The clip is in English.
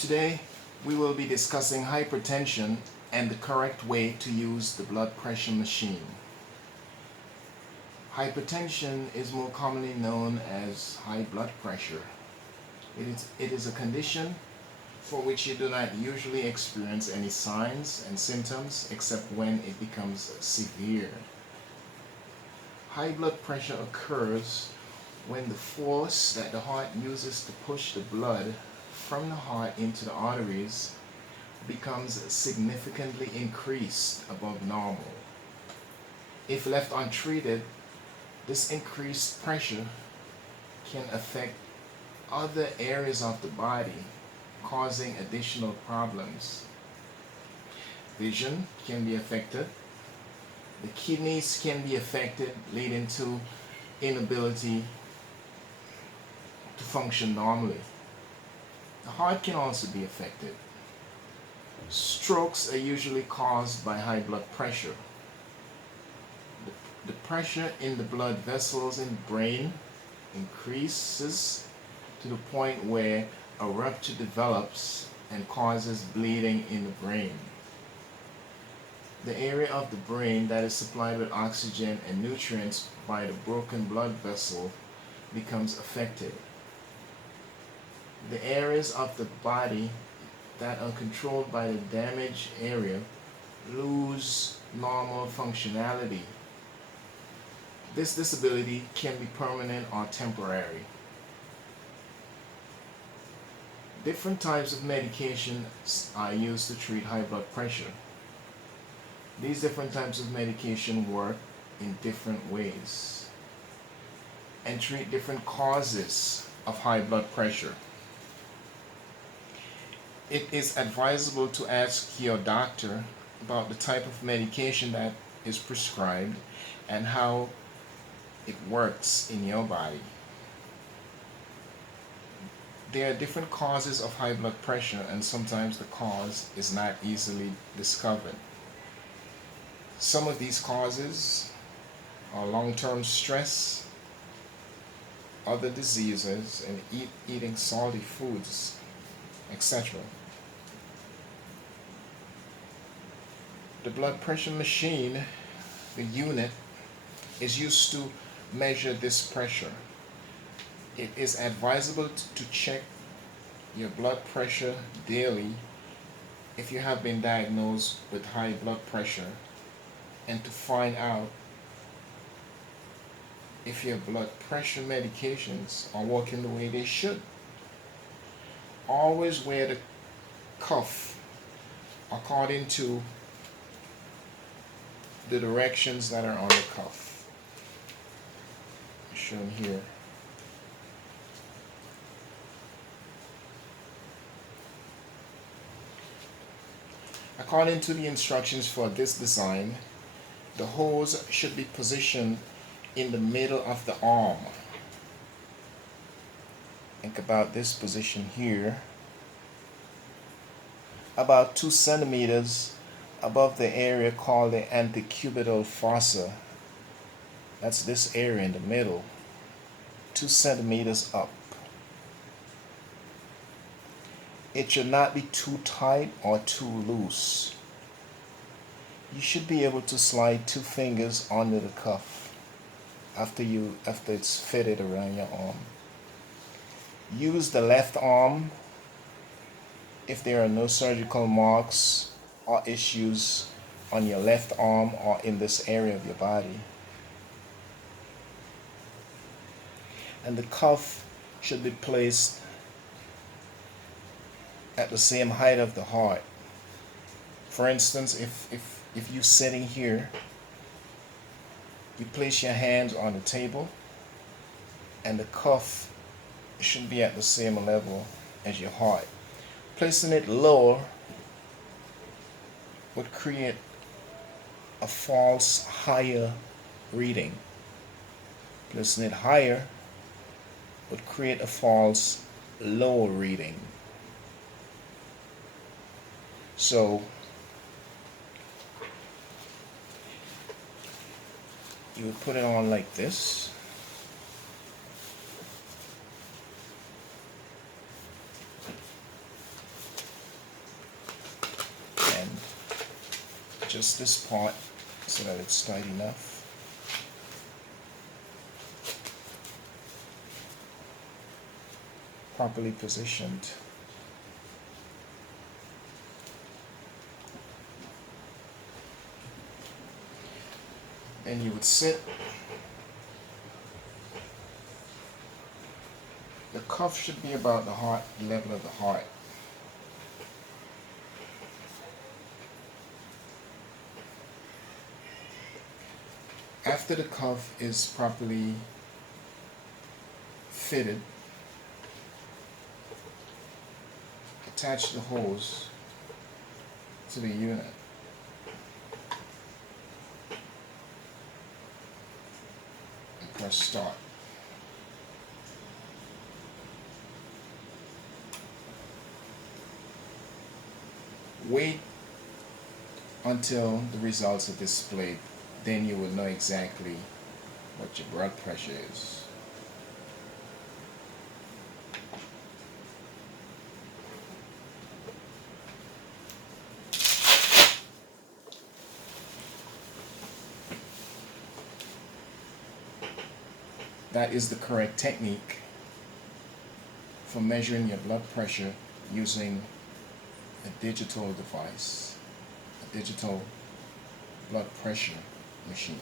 Today we will be discussing hypertension and the correct way to use the blood pressure machine. Hypertension is more commonly known as high blood pressure. It is a condition for which you do not usually experience any signs and symptoms except when it becomes severe. High blood pressure occurs when the force that the heart uses to push the blood from the heart into the arteries becomes significantly increased above normal. If left untreated, this increased pressure can affect other areas of the body, causing additional problems. Vision can be affected. The kidneys can be affected, leading to inability to function normally. The heart can also be affected. Strokes are usually caused by high blood pressure. The pressure in the blood vessels in the brain increases to the point where a rupture develops and causes bleeding in the brain. The area of the brain that is supplied with oxygen and nutrients by the broken blood vessel becomes affected. The areas of the body that are controlled by the damaged area lose normal functionality. This disability can be permanent or temporary. Different types of medications are used to treat high blood pressure. These different types of medication work in different ways and treat different causes of high blood pressure. It is advisable to ask your doctor about the type of medication that is prescribed and how it works in your body. There are different causes of high blood pressure, and sometimes the cause is not easily discovered. Some of these causes are long-term stress, other diseases, and eating salty foods, etc. The blood pressure machine, the unit, is used to measure this pressure. It is advisable to check your blood pressure daily if you have been diagnosed with high blood pressure, and to find out if your blood pressure medications are working the way they should. Always wear the cuff according to the directions that are on the cuff, shown here. According to the instructions for this design, the hose should be positioned in the middle of the arm. Think about this position here, about 2 centimeters above the area called the antecubital fossa. That's this area in the middle, 2 centimeters up. It should not be too tight or too loose. You should be able to slide 2 fingers under the cuff after it's fitted around your arm. Use the left arm if there are no surgical marks or issues on your left arm or in this area of your body. And the cuff should be placed at the same height of the heart. For instance, if you're sitting here, you place your hands on the table and the cuff should be at the same level as your heart. Placing it lower would create a false higher reading. Placing it higher would create a false lower reading. So you would put it on like this. adjust this part so that it's tight enough. Properly positioned. Then you would sit. The cuff should be about the heart level of the heart. After the cuff is properly fitted, attach the hose to the unit. And press start. Wait until the results are displayed, then you will know exactly what your blood pressure is. That is the correct technique for measuring your blood pressure using a digital device, a digital blood pressure machine.